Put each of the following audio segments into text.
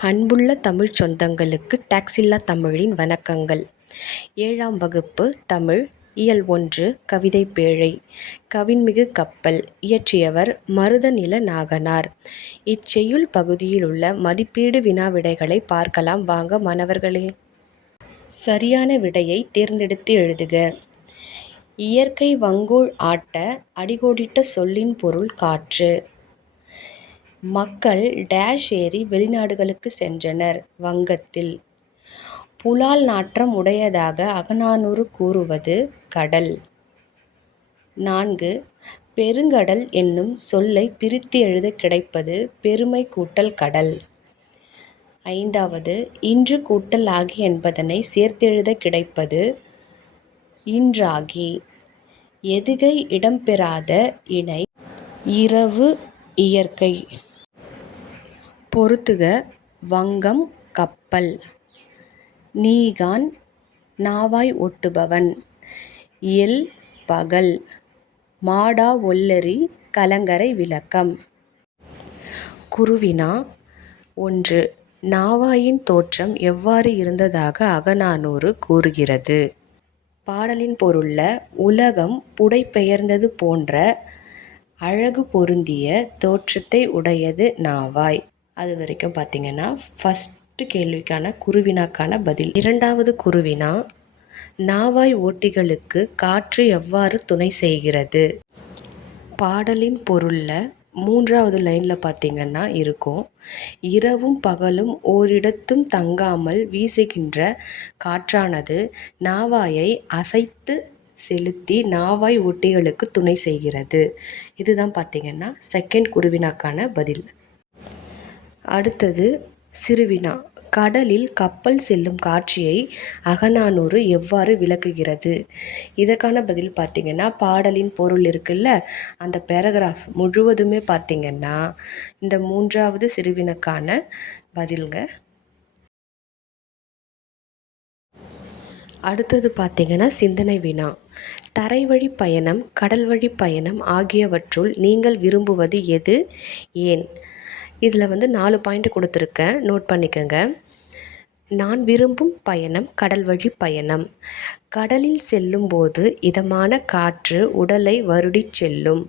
அன்புள்ள தமிழ்ச் சொந்தங்களுக்கு டாக்ஸில்லா தமிழின் வணக்கங்கள். ஏழாம் வகுப்பு தமிழ் இயல் ஒன்று கவிதை பேழை. கவின்மிகு கப்பல் இயற்றியவர் மருதநில நாகனார். இச்செய்யுள் பகுதியிலுள்ள மதிப்பீடு வினாவிடைகளை பார்க்கலாம். வாங்க மாணவர்களே. சரியான விடையை தேர்ந்தெடுத்து எழுதுக. இயற்கை வங்கோள் ஆட்ட அடிகோடிட்ட சொல்லின் பொருள் காற்று. மக்கள் டேஷ் ஏறி வெளிநாடுகளுக்கு சென்றனர் வங்கத்தில். புலால் நாற்றம் உடையதாக அகநானூறு கூறுவது கடல். நான்கு பெருங்கடல் என்னும் சொல்லை பிரித்து எழுத கிடைப்பது பெருமை கூட்டல் கடல். ஐந்தாவது இன்று கூட்டல் ஆகி என்பதனை சேர்த்தெழுதக் கிடைப்பது இன்றாகி. எதுகை இடம்பெறாத இணை இரவு இயற்கை. பொறுத்துக வங்கம் கப்பல். நீகான் நாவாய் ஒட்டுபவன். எல் பகல். மாடா ஒல்லரி கலங்கரை விளக்கம். குருவினா ஒன்று நாவாயின் தோற்றம் எவ்வாறு இருந்ததாக அகநானூறு கூறுகிறது. பாடலின் பொருள்ல உலகம் புடைபெயர்ந்தது போன்ற அழகு பொருந்திய தோற்றத்தை உடையது நாவாய். அது வரைக்கும் பார்த்தீங்கன்னா ஃபஸ்ட்டு கேள்விக்கான குருவினாக்கான பதில். இரண்டாவது குருவினா நாவாய் ஓட்டிகளுக்கு காற்று எவ்வாறு துணை செய்கிறது. பாடலின் பொருளில் மூன்றாவது லைனில் பார்த்திங்கன்னா இருக்கும். இரவும் பகலும் ஓரிடத்தும் தங்காமல் வீசுகின்ற காற்றானது நாவாயை அசைத்து செலுத்தி நாவாய் ஓட்டிகளுக்கு துணை செய்கிறது. இதுதான் பார்த்தீங்கன்னா செகண்ட் குருவினாக்கான பதில். அடுத்தது சிறுவினா கடலில் கப்பல் செல்லும் காட்சியை அகநானூறு எவ்வாறு விளக்குகிறது. இதற்கான பதில் பார்த்தீங்கன்னா பாடலின் பொருள் இருக்குல்ல அந்த பேரகிராஃப் முழுவதுமே பார்த்திங்கன்னா இந்த மூன்றாவது சிறுவினுக்கான பதில்ங்க. அடுத்தது பார்த்தீங்கன்னா சிந்தனை வினா தரைவழிப் பயணம் கடல் வழி பயணம் ஆகியவற்றுள் நீங்கள் விரும்புவது எது ஏன். இதில் வந்து நாலு பாயிண்ட் கொடுத்துருக்கேன் நோட் பண்ணிக்கோங்க நான் விரும்பும் பயணம் கடல் வழி பயணம். கடலில் செல்லும் போது இதமான காற்று உடலை வருடிச் செல்லும்.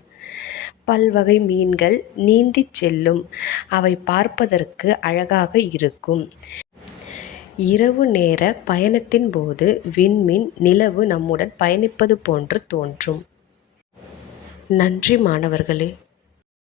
பல்வகை மீன்கள் நீந்திச் செல்லும். அவை பார்ப்பதற்கு அழகாக இருக்கும். இரவு நேர பயணத்தின் போது விண்மீன் நிலவு நம்முடன் பயணிப்பது போன்று தோன்றும். நன்றி மாணவர்களே!